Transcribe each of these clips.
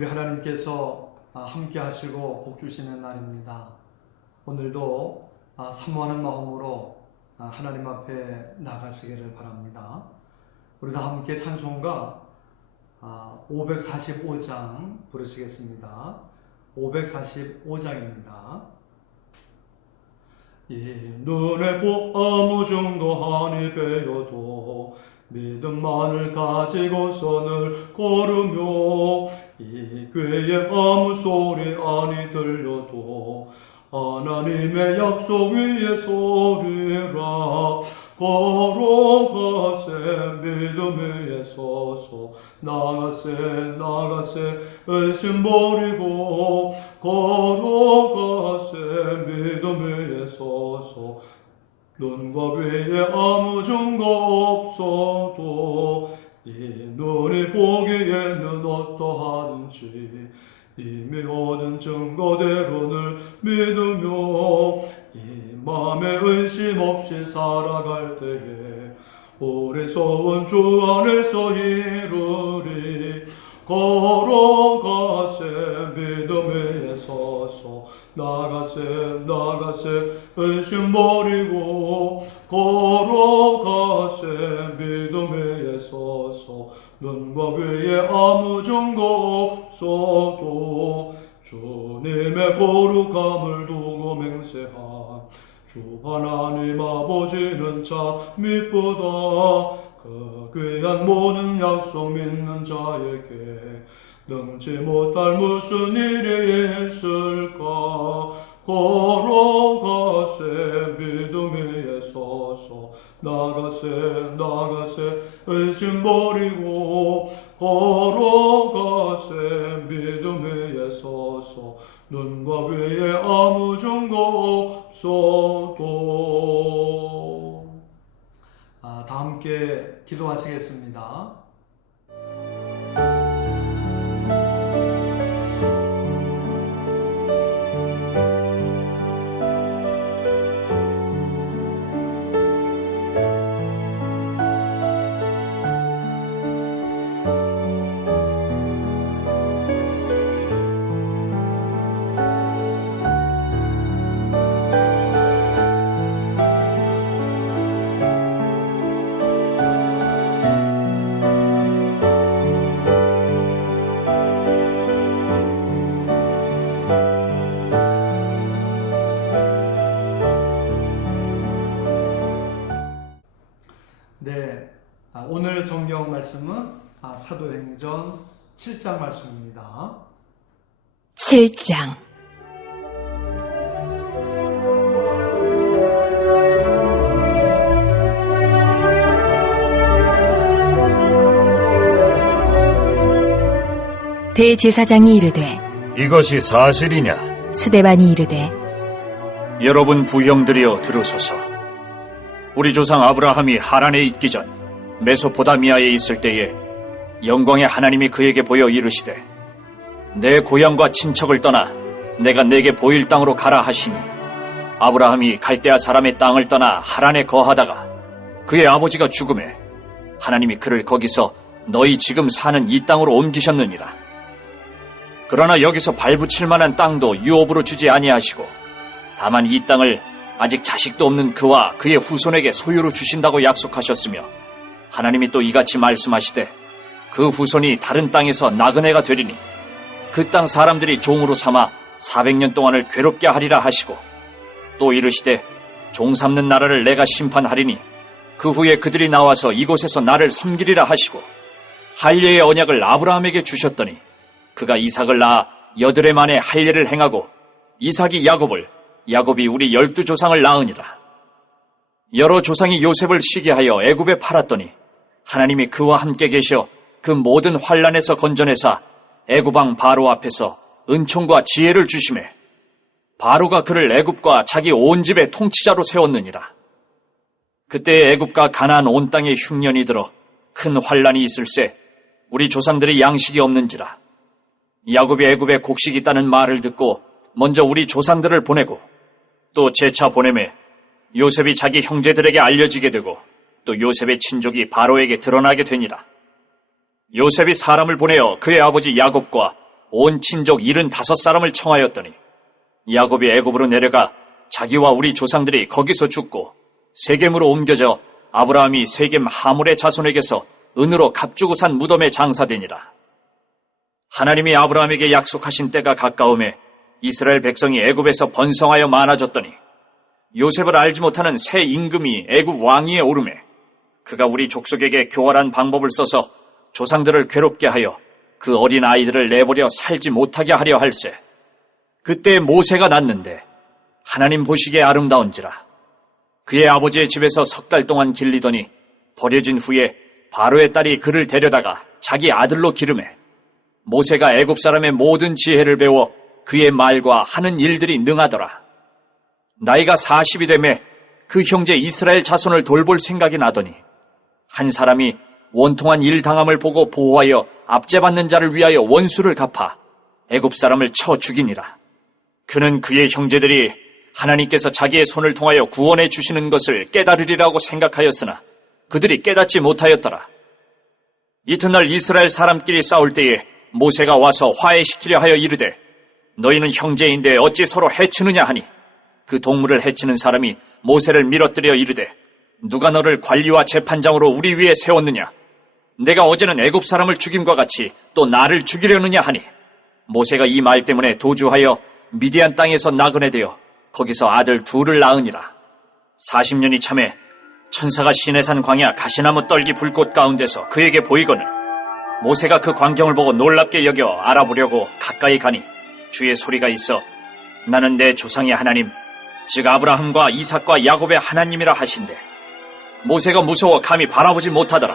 우리 하나님께서 함께 하시고 복 주시는 날입니다. 오늘도 사모하는 마음으로 하나님 앞에 나가시기를 바랍니다. 우리 다 함께 찬송가 545장 부르시겠습니다. 545장입니다. 이 눈에 아무 정도 한이 베어도 믿음만을 가지고선을 걸으며 이 궤에 아무 소리 아니 들려도 하나님의 약속 위에 서리라. 걸어가세 믿음 위에 서서 나가세 의심 버리고 걸어가세 믿음 위에 서서 눈과 귀에 아무 증거 없어도 이 눈이 보기에는 어떠하든지 이미 얻은 증거대로를 믿으며 이 맘에 의심 없이 살아갈 때에 오래 서온 주 안에서 이루리. 걸어가세 믿음 위에 서서 나가세 의심 버리고 걸어가세 믿음 위에 서서 눈과 귀에 아무 증거 없어도 주님의 거룩함을 두고 맹세한 주 하나님 아버지는 참 미쁘다. 그 귀한 모든 약속 믿는 자에게 능지 못할 무슨 일이 있을까. 걸어가세 믿음 위에 서서 나가세 의심 버리고 걸어가세 믿음 위에 서서 눈과 귀에 아무 증거 없어도. 다 함께 기도하시겠습니다. 오늘 성경 말씀은 사도행전 7장 말씀입니다. 7장. 대제사장이 이르되 이것이 사실이냐? 스데반이 이르되 여러분 부형들이여 들으소서. 우리 조상 아브라함이 하란에 있기 전 메소포다미아에 있을 때에 영광의 하나님이 그에게 보여 이르시되 내 고향과 친척을 떠나 내가 내게 보일 땅으로 가라 하시니 아브라함이 갈대아 사람의 땅을 떠나 하란에 거하다가 그의 아버지가 죽음에 하나님이 그를 거기서 너희 지금 사는 이 땅으로 옮기셨느니라. 그러나 여기서 발붙일 만한 땅도 유업으로 주지 아니하시고 다만 이 땅을 아직 자식도 없는 그와 그의 후손에게 소유로 주신다고 약속하셨으며 하나님이 또 이같이 말씀하시되 그 후손이 다른 땅에서 나그네가 되리니 그 땅 사람들이 종으로 삼아 400년 동안을 괴롭게 하리라 하시고 또 이르시되 종 삼는 나라를 내가 심판하리니 그 후에 그들이 나와서 이곳에서 나를 섬기리라 하시고 할례의 언약을 아브라함에게 주셨더니 그가 이삭을 낳아 8해 만에 할례를 행하고 이삭이 야곱을 야곱이 우리 12조상을 낳으니라. 여러 조상이 요셉을 시기하여 애굽에 팔았더니 하나님이 그와 함께 계셔 그 모든 환난에서 건져내사 애굽왕 바로 앞에서 은총과 지혜를 주시매 바로가 그를 애굽과 자기 온 집의 통치자로 세웠느니라. 그때 애굽과 가나안 온 땅에 흉년이 들어 큰 환난이 있을세 우리 조상들이 양식이 없는지라. 야곱이 애굽에 곡식이 있다는 말을 듣고 먼저 우리 조상들을 보내고 또 재차 보내매 요셉이 자기 형제들에게 알려지게 되고 또 요셉의 친족이 바로에게 드러나게 되니라. 요셉이 사람을 보내어 그의 아버지 야곱과 온 친족 75사람을 청하였더니 야곱이 애굽으로 내려가 자기와 우리 조상들이 거기서 죽고 세겜으로 옮겨져 아브라함이 세겜 하물의 자손에게서 은으로 값주고 산 무덤에 장사되니라. 하나님이 아브라함에게 약속하신 때가 가까움에 이스라엘 백성이 애굽에서 번성하여 많아졌더니 요셉을 알지 못하는 새 임금이 애굽 왕위에 오르매 그가 우리 족속에게 교활한 방법을 써서 조상들을 괴롭게 하여 그 어린 아이들을 내버려 살지 못하게 하려 할세. 그때 모세가 났는데 하나님 보시기에 아름다운지라. 그의 아버지의 집에서 3달 동안 길리더니 버려진 후에 바로의 딸이 그를 데려다가 자기 아들로 기르매 모세가 애굽 사람의 모든 지혜를 배워 그의 말과 하는 일들이 능하더라. 나이가 40이 되매 그 형제 이스라엘 자손을 돌볼 생각이 나더니 한 사람이 원통한 일 당함을 보고 보호하여 압제받는 자를 위하여 원수를 갚아 애굽 사람을 쳐 죽이니라. 그는 그의 형제들이 하나님께서 자기의 손을 통하여 구원해 주시는 것을 깨달으리라고 생각하였으나 그들이 깨닫지 못하였더라. 이튿날 이스라엘 사람끼리 싸울 때에 모세가 와서 화해시키려 하여 이르되 너희는 형제인데 어찌 서로 해치느냐 하니 그 동물을 해치는 사람이 모세를 밀어뜨려 이르되 누가 너를 관리와 재판장으로 우리 위에 세웠느냐? 내가 어제는 애굽 사람을 죽임과 같이 또 나를 죽이려느냐 하니 모세가 이 말 때문에 도주하여 미디안 땅에서 나그네 되어 거기서 아들 둘을 낳으니라. 40년이 참에 천사가 시내산 광야 가시나무 떨기 불꽃 가운데서 그에게 보이거늘 모세가 그 광경을 보고 놀랍게 여겨 알아보려고 가까이 가니 주의 소리가 있어 나는 내 조상의 하나님 즉 아브라함과 이삭과 야곱의 하나님이라 하신대. 모세가 무서워 감히 바라보지 못하더라.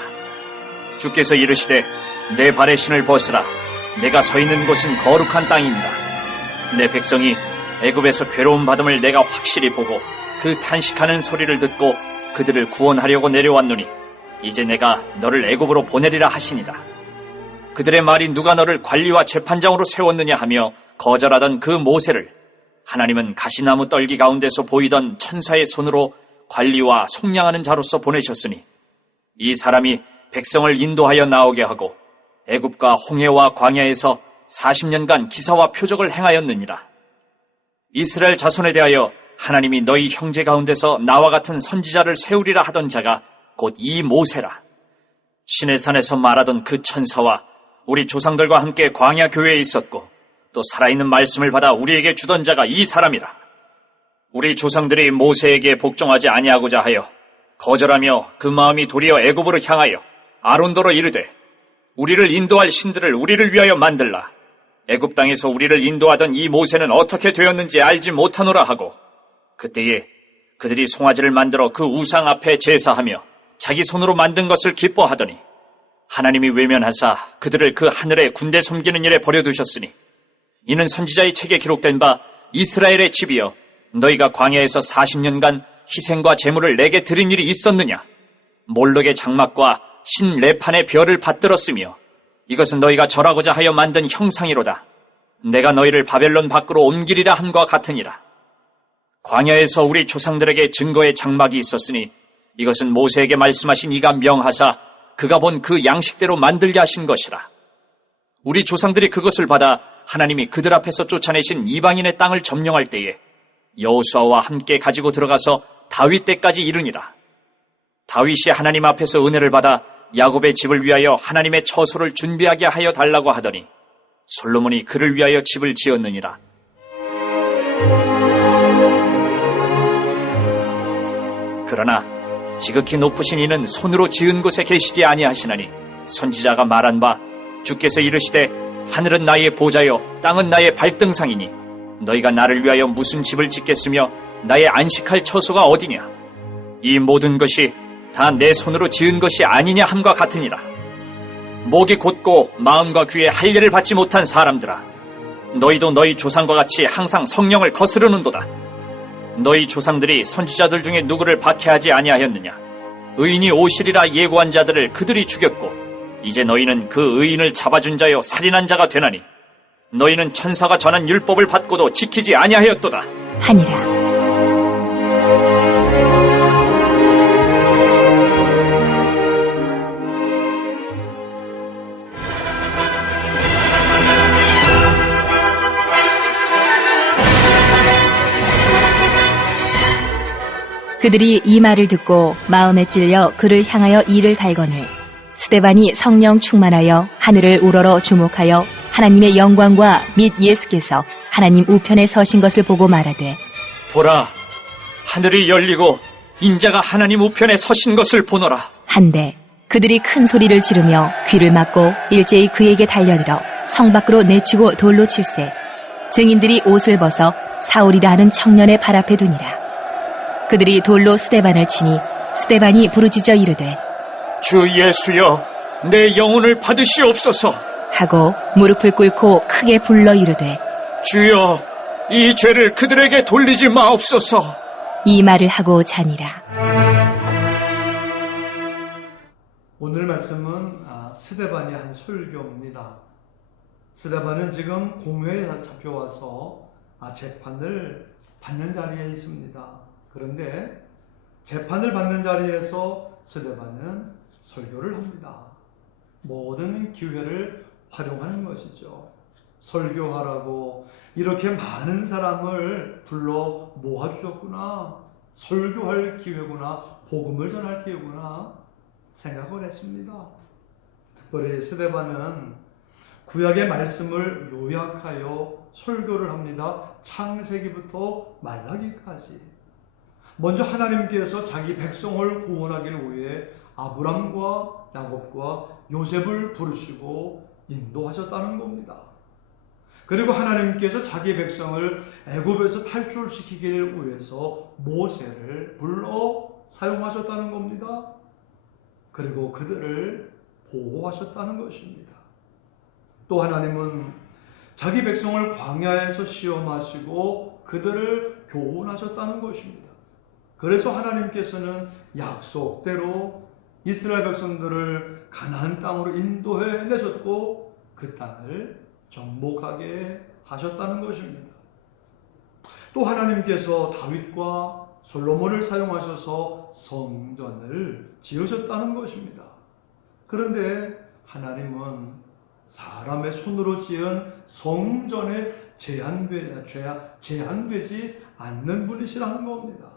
주께서 이르시되 내 발의 신을 벗으라. 내가 서 있는 곳은 거룩한 땅입니다. 내 백성이 애굽에서 괴로움 받음을 내가 확실히 보고 그 탄식하는 소리를 듣고 그들을 구원하려고 내려왔노니 이제 내가 너를 애굽으로 보내리라 하시니라. 그들의 말이 누가 너를 관리와 재판장으로 세웠느냐 하며 거절하던 그 모세를 하나님은 가시나무 떨기 가운데서 보이던 천사의 손으로 관리와 속량하는 자로서 보내셨으니 이 사람이 백성을 인도하여 나오게 하고 애굽과 홍해와 광야에서 40년간 기사와 표적을 행하였느니라. 이스라엘 자손에 대하여 하나님이 너희 형제 가운데서 나와 같은 선지자를 세우리라 하던 자가 곧 이 모세라. 시내산에서 말하던 그 천사와 우리 조상들과 함께 광야 교회에 있었고 또 살아있는 말씀을 받아 우리에게 주던 자가 이 사람이라. 우리 조상들이 모세에게 복종하지 아니하고자 하여 거절하며 그 마음이 도리어 애굽으로 향하여 아론더러 이르되 우리를 인도할 신들을 우리를 위하여 만들라. 애굽 땅에서 우리를 인도하던 이 모세는 어떻게 되었는지 알지 못하노라 하고 그때에 그들이 송아지를 만들어 그 우상 앞에 제사하며 자기 손으로 만든 것을 기뻐하더니 하나님이 외면하사 그들을 그 하늘에 군대 섬기는 일에 버려두셨으니 이는 선지자의 책에 기록된 바 이스라엘의 집이여 너희가 광야에서 40년간 희생과 제물을 내게 드린 일이 있었느냐? 몰록의 장막과 신 레판의 별을 받들었으며 이것은 너희가 절하고자 하여 만든 형상이로다. 내가 너희를 바벨론 밖으로 옮기리라 함과 같으니라. 광야에서 우리 조상들에게 증거의 장막이 있었으니 이것은 모세에게 말씀하신 이가 명하사 그가 본 그 양식대로 만들게 하신 것이라. 우리 조상들이 그것을 받아 하나님이 그들 앞에서 쫓아내신 이방인의 땅을 점령할 때에 여호수아와 함께 가지고 들어가서 다윗 때까지 이르니라. 다윗이 하나님 앞에서 은혜를 받아 야곱의 집을 위하여 하나님의 처소를 준비하게 하여 달라고 하더니 솔로몬이 그를 위하여 집을 지었느니라. 그러나 지극히 높으신 이는 손으로 지은 곳에 계시지 아니하시나니 선지자가 말한 바 주께서 이르시되 하늘은 나의 보좌요 땅은 나의 발등상이니 너희가 나를 위하여 무슨 집을 짓겠으며 나의 안식할 처소가 어디냐? 이 모든 것이 다 내 손으로 지은 것이 아니냐 함과 같으니라. 목이 곧고 마음과 귀에 할례를 받지 못한 사람들아, 너희도 너희 조상과 같이 항상 성령을 거스르는도다. 너희 조상들이 선지자들 중에 누구를 박해하지 아니하였느냐? 의인이 오시리라 예고한 자들을 그들이 죽였고 이제 너희는 그 의인을 잡아준 자여 살인한 자가 되나니 너희는 천사가 전한 율법을 받고도 지키지 아니하였도다 하니라. 그들이 이 말을 듣고 마음에 찔려 그를 향하여 이를 달거늘 스데반이 성령 충만하여 하늘을 우러러 주목하여 하나님의 영광과 및 예수께서 하나님 우편에 서신 것을 보고 말하되 보라, 하늘이 열리고 인자가 하나님 우편에 서신 것을 보노라. 한데 그들이 큰 소리를 지르며 귀를 막고 일제히 그에게 달려들어 성 밖으로 내치고 돌로 칠세 증인들이 옷을 벗어 사울이라 하는 청년의 발 앞에 두니라. 그들이 돌로 스데반을 치니 스데반이 부르짖어 이르되 주 예수여, 내 영혼을 받으시옵소서. 하고 무릎을 꿇고 크게 불러 이르되 주여, 이 죄를 그들에게 돌리지 마옵소서. 이 말을 하고 자니라. 오늘 말씀은 스데반이 한 설교입니다. 스데반은 지금 공회에 잡혀와서 재판을 받는 자리에 있습니다. 그런데 재판을 받는 자리에서 스데반은 설교를 합니다. 모든 기회를 활용하는 것이죠. 설교하라고 이렇게 많은 사람을 불러 모아주셨구나. 설교할 기회구나. 복음을 전할 기회구나. 생각을 했습니다. 특별히 스데반은 구약의 말씀을 요약하여 설교를 합니다. 창세기부터 말라기까지. 먼저 하나님께서 자기 백성을 구원하기를 위해 아브람과 야곱과 요셉을 부르시고 인도하셨다는 겁니다. 그리고 하나님께서 자기 백성을 애굽에서 탈출시키기를 위해서 모세를 불러 사용하셨다는 겁니다. 그리고 그들을 보호하셨다는 것입니다. 또 하나님은 자기 백성을 광야에서 시험하시고 그들을 교훈하셨다는 것입니다. 그래서 하나님께서는 약속대로 이스라엘 백성들을 가나안 땅으로 인도해 내셨고 그 땅을 정복하게 하셨다는 것입니다. 또 하나님께서 다윗과 솔로몬을 사용하셔서 성전을 지으셨다는 것입니다. 그런데 하나님은 사람의 손으로 지은 성전에 제한되지 않는 분이시라는 겁니다.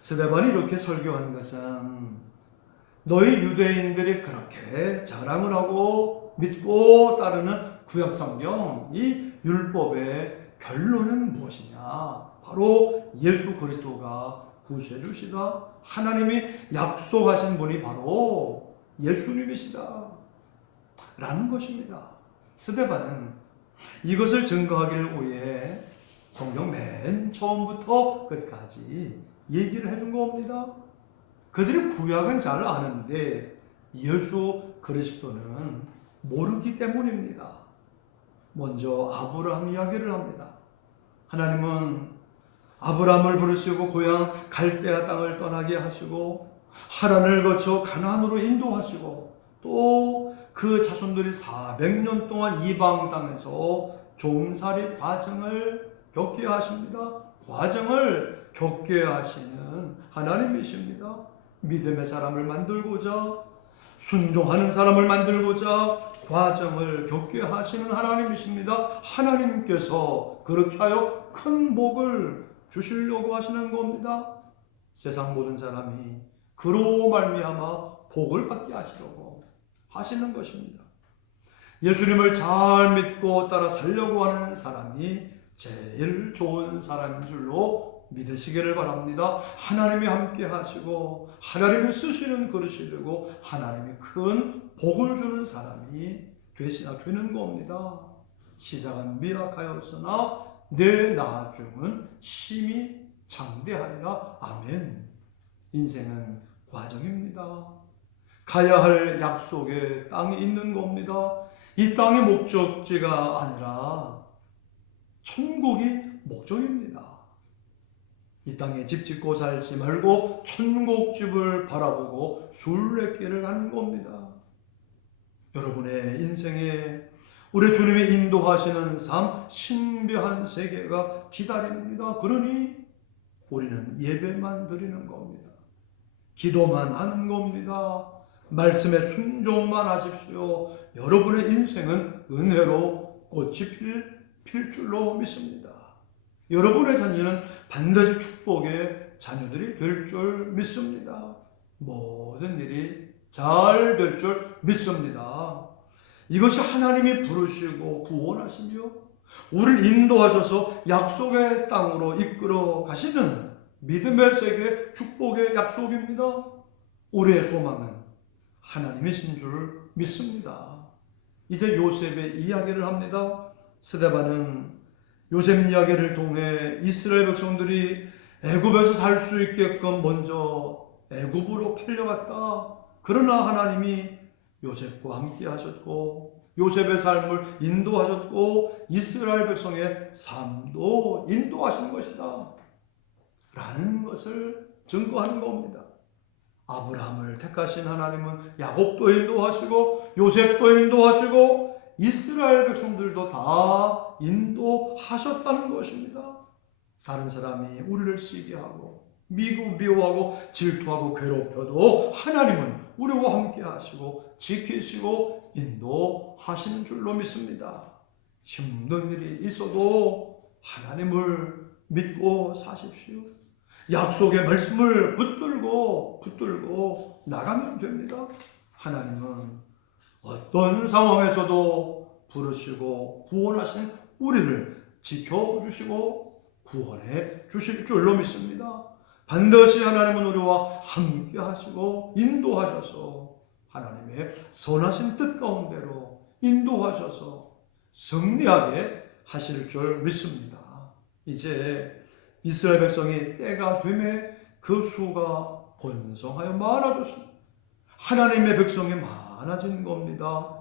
스데반이 이렇게 설교한 것은 너희 유대인들이 그렇게 자랑을 하고 믿고 따르는 구약성경 이 율법의 결론은 무엇이냐? 바로 예수 그리스도가 구세주시다. 하나님이 약속하신 분이 바로 예수님이시다. 라는 것입니다. 스데반은 이것을 증거하기를 위해 성경 맨 처음부터 끝까지 얘기를 해준 겁니다. 그들이 구약은 잘 아는데 예수 그리스도는 모르기 때문입니다. 먼저 아브라함 이야기를 합니다. 하나님은 아브라함을 부르시고 고향 갈대아 땅을 떠나게 하시고 하란을 거쳐 가나안으로 인도하시고 또 그 자손들이 400년 동안 이방 땅에서 종살이 과정을 겪게 하십니다. 과정을 겪게 하시는 하나님이십니다. 믿음의 사람을 만들고자 순종하는 사람을 만들고자 과정을 겪게 하시는 하나님이십니다. 하나님께서 그렇게 하여 큰 복을 주시려고 하시는 겁니다. 세상 모든 사람이 그로 말미암아 복을 받게 하시려고 하시는 것입니다. 예수님을 잘 믿고 따라 살려고 하는 사람이 제일 좋은 사람인 줄로 믿으시기를 바랍니다. 하나님이 함께 하시고 하나님이 쓰시는 그릇이 되고 하나님이 큰 복을 주는 사람이 되는 겁니다. 시작은 미약하였으나 내 나중은 심히 장대하리라. 아멘. 인생은 과정입니다. 가야 할 약속의 땅이 있는 겁니다. 이 땅의 목적지가 아니라 천국이 목적입니다. 이 땅에 집 짓고 살지 말고 천국집을 바라보고 순례길을 하는 겁니다. 여러분의 인생에 우리 주님이 인도하시는 삶, 신비한 세계가 기다립니다. 그러니 우리는 예배만 드리는 겁니다. 기도만 하는 겁니다. 말씀에 순종만 하십시오. 여러분의 인생은 은혜로 꽃이 필 줄로 믿습니다. 여러분의 자녀는 반드시 축복의 자녀들이 될 줄 믿습니다. 모든 일이 잘 될 줄 믿습니다. 이것이 하나님이 부르시고 구원하시며 우리를 인도하셔서 약속의 땅으로 이끌어 가시는 믿음의 세계 축복의 약속입니다. 우리의 소망은 하나님이신 줄 믿습니다. 이제 요셉의 이야기를 합니다. 스데반은 요셉 이야기를 통해 이스라엘 백성들이 애굽에서 살 수 있게끔 먼저 애굽으로 팔려갔다. 그러나 하나님이 요셉과 함께 하셨고 요셉의 삶을 인도하셨고 이스라엘 백성의 삶도 인도하신 것이다 라는 것을 증거하는 겁니다. 아브라함을 택하신 하나님은 야곱도 인도하시고 요셉도 인도하시고 이스라엘 백성들도 다 인도하셨다는 것입니다. 다른 사람이 우리를 시기하고 미워하고 질투하고 괴롭혀도 하나님은 우리와 함께 하시고 지키시고 인도하시는 줄로 믿습니다. 힘든 일이 있어도 하나님을 믿고 사십시오. 약속의 말씀을 붙들고 나가면 됩니다. 하나님은 어떤 상황에서도 부르시고 구원하신 우리를 지켜주시고 구원해 주실 줄로 믿습니다. 반드시 하나님은 우리와 함께 하시고 인도하셔서 하나님의 선하신 뜻 가운데로 인도하셔서 승리하게 하실 줄 믿습니다. 이제 이스라엘 백성이 때가 되매 그 수가 번성하여 많아졌습니다. 하나님의 백성이 많아진 겁니다.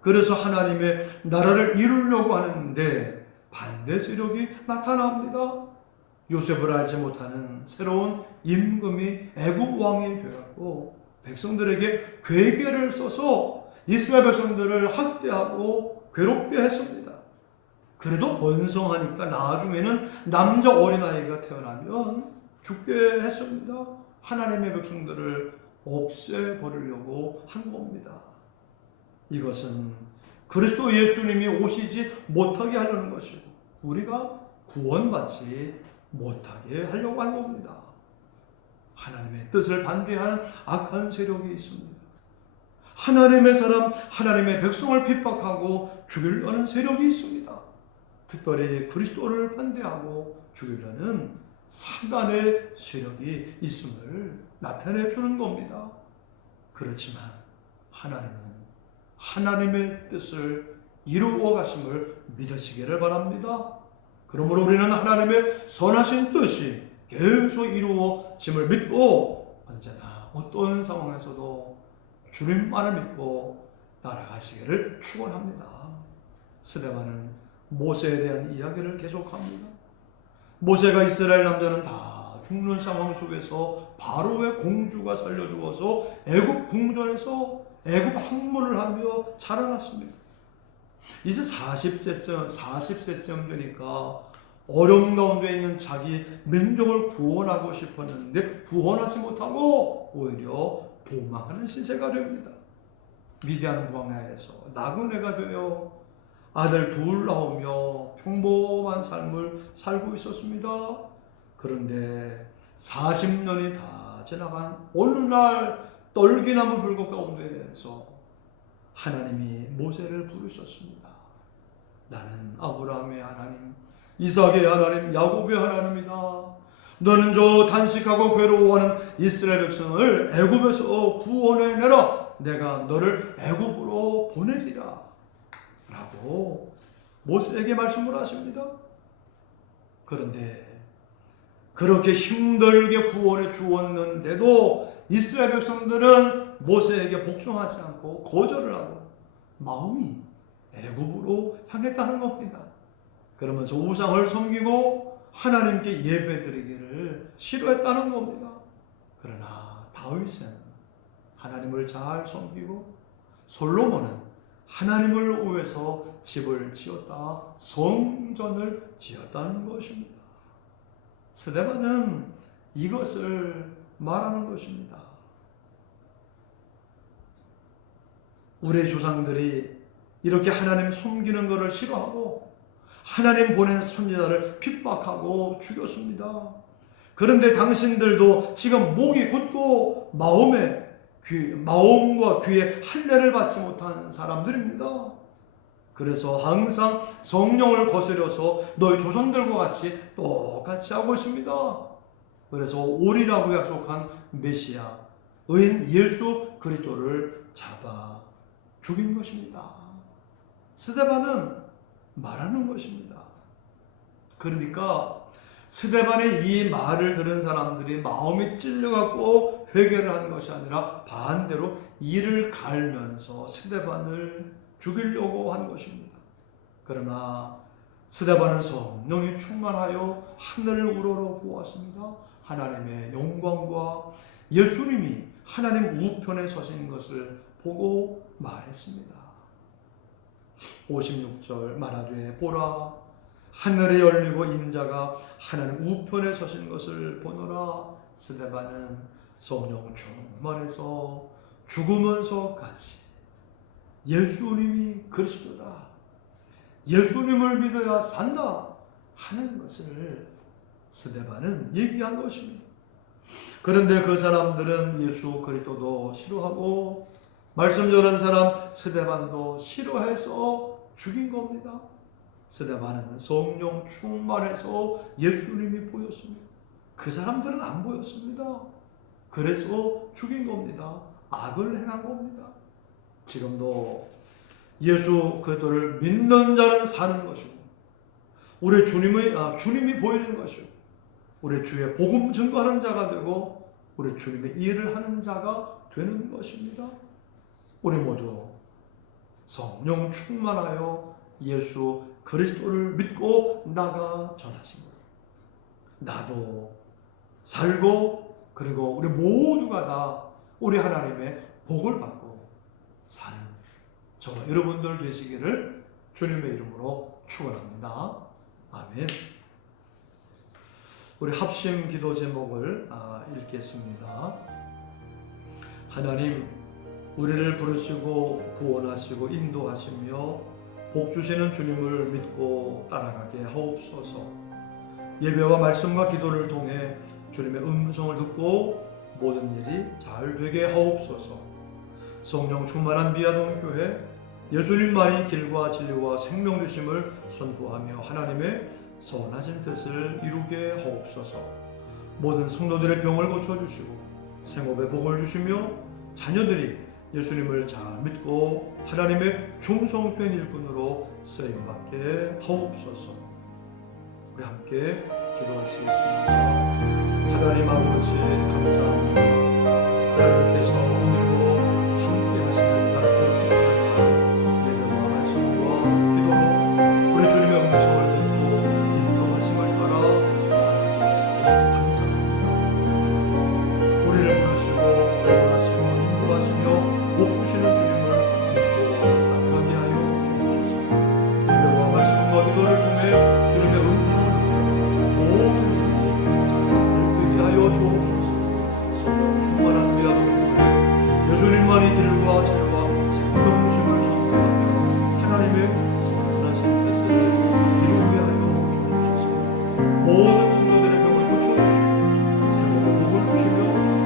그래서 하나님의 나라를 이루려고 하는데 반대 세력이 나타납니다. 요셉을 알지 못하는 새로운 임금이 애굽 왕이 되었고 백성들에게 괴계를 써서 이스라엘 백성들을 학대하고 괴롭게 했습니다. 그래도 번성하니까 나중에는 남자 어린아이가 태어나면 죽게 했습니다. 하나님의 백성들을 없애버리려고 한 겁니다. 이것은 그리스도 예수님이 오시지 못하게 하려는 것이고 우리가 구원받지 못하게 하려고 한 겁니다. 하나님의 뜻을 반대하는 악한 세력이 있습니다. 하나님의 사람, 하나님의 백성을 핍박하고 죽이려는 세력이 있습니다. 특별히 그리스도를 반대하고 죽이려는 사단의 세력이 있음을 나타내 주는 겁니다. 그렇지만 하나님은 하나님의 뜻을 이루어 가심을 믿으시기를 바랍니다. 그러므로 우리는 하나님의 선하신 뜻이 계속 이루어짐을 믿고 언제나 어떤 상황에서도 주님만을 믿고 따라가시기를 축원합니다. 스데반은 모세에 대한 이야기를 계속합니다. 모세가 이스라엘 남자는 다 죽는 상황 속에서 바로의 공주가 살려주어서 애굽 궁전에서 애굽 학문을 하며 자라났습니다. 이제 40세쯤 되니까 어려운 가운데 있는 자기 민족을 구원하고 싶었는데 구원하지 못하고 오히려 도망하는 시세가 됩니다. 미디안 광야에서 나그네가 되어 아들 둘 낳으며 평범한 삶을 살고 있었습니다. 그런데 40년이 다 지나간 어느 날 떨기나무 불꽃 가운데에서 하나님이 모세를 부르셨습니다. 나는 아브라함의 하나님, 이삭의 하나님, 야곱의 하나님이다. 너는 저 단식하고 괴로워하는 이스라엘 백성을 애굽에서 구원해내라. 내가 너를 애굽으로 보내리라. 라고 모세에게 말씀을 하십니다. 그런데 그렇게 힘들게 구원해 주었는데도 이스라엘 백성들은 모세에게 복종하지 않고 거절을 하고 마음이 애굽으로 향했다는 겁니다. 그러면서 우상을 섬기고 하나님께 예배드리기를 싫어했다는 겁니다. 그러나 다윗은 하나님을 잘 섬기고 솔로몬은 하나님을 위해서 집을 지었다, 성전을 지었다는 것입니다. 스데반은 이것을 말하는 것입니다. 우리 조상들이 이렇게 하나님 섬기는 것을 싫어하고 하나님 보낸 선지자를 핍박하고 죽였습니다. 그런데 당신들도 지금 목이 굳고 마음과 귀에 할례를 받지 못한 사람들입니다. 그래서 항상 성령을 거스려서 너희 조상들과 같이 똑같이 하고 있습니다. 그래서 오리라고 약속한 메시아, 의인 예수 그리스도를 잡아 죽인 것입니다. 스데반은 말하는 것입니다. 그러니까 스데반의 이 말을 들은 사람들이 마음이 찔려갖고 회개를 한 것이 아니라 반대로 이를 갈면서 스데반을 죽이려고 한 것입니다. 그러나 스데반은 성령이 충만하여 하늘을 우러러 보았습니다. 하나님의 영광과 예수님이 하나님 우편에 서신 것을 보고 말했습니다. 56절 말하되 보라 하늘이 열리고 인자가 하나님 우편에 서신 것을 보노라. 스데반은 성령 충만해서 죽으면서까지 예수님이 그리스도다, 예수님을 믿어야 산다 하는 것을 스데반은 얘기한 것입니다. 그런데 그 사람들은 예수 그리스도도 싫어하고 말씀 전한 사람 스데반도 싫어해서 죽인 겁니다. 스데반은 성령 충만해서 예수님이 보였습니다. 그 사람들은 안 보였습니다. 그래서 죽인 겁니다. 악을 행한 겁니다. 지금도 예수 그리스도를 믿는 자는 사는 것이고 우리 주님이 보이는 것이고 우리 주의 복음 증거하는 자가 되고 우리 주님의 일을 하는 자가 되는 것입니다. 우리 모두 성령 충만하여 예수 그리스도를 믿고 나가 전하신 것. 나도 살고 그리고 우리 모두가 다 우리 하나님의 복을 받고 사는 저와 여러분들 되시기를 주님의 이름으로 축원합니다. 아멘. 우리 합심 기도 제목을 읽겠습니다. 하나님, 우리를 부르시고 구원하시고 인도하시며 복 주시는 주님을 믿고 따라가게 하옵소서. 예배와 말씀과 기도를 통해 주님의 음성을 듣고 모든 일이 잘 되게 하옵소서. 성령 충만한 미아동 교회 예수님만이 길과 진리와 생명 되심을 선포하며 하나님의 선하신 뜻을 이루게 하옵소서. 모든 성도들의 병을 고쳐주시고 생업의 복을 주시며 자녀들이 예수님을 잘 믿고 하나님의 충성된 일꾼으로 쓰임받게 하옵소서. 우리 함께 기도하시겠습니다. 하나님 아버지 감사합니다. 하나님께서 오늘도 함께 하시는 날도 예배와 말씀과 기도로 우리 주님의 음성을 듣고 인도하심을 따라 나아가시기 감사합니다. 우리를 부르시고 구원하시고 인도하시며 복 주시는 주님을 믿고 따라가게 하여 주옵소서. 예배와 말씀과 기도를 통해 주님의 음성을 듣고 모든 일이 잘 되게 하여 주옵소서. 성령 충만한 미아동 예수님만이 길과 진리와 생명 주심을 선포하며 하나님의 선하신 뜻을 이루게 하여 주옵소서. 모든 성도들의 병을 고쳐주시고 생명의 복을 주시며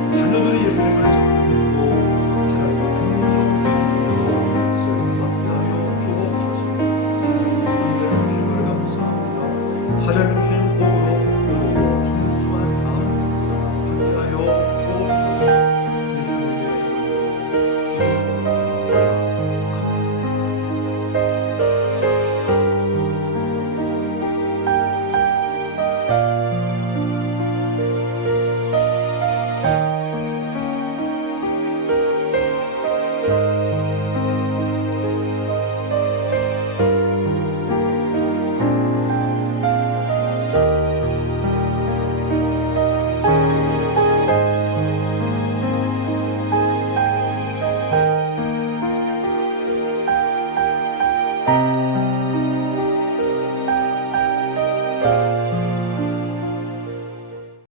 자녀들이 예수님을 잘 믿고 하나님의 충성된 일꾼으로 쓰임받게 하여 주옵소서. 은혜 주심을 감사합니다. 하나님 주신 복으로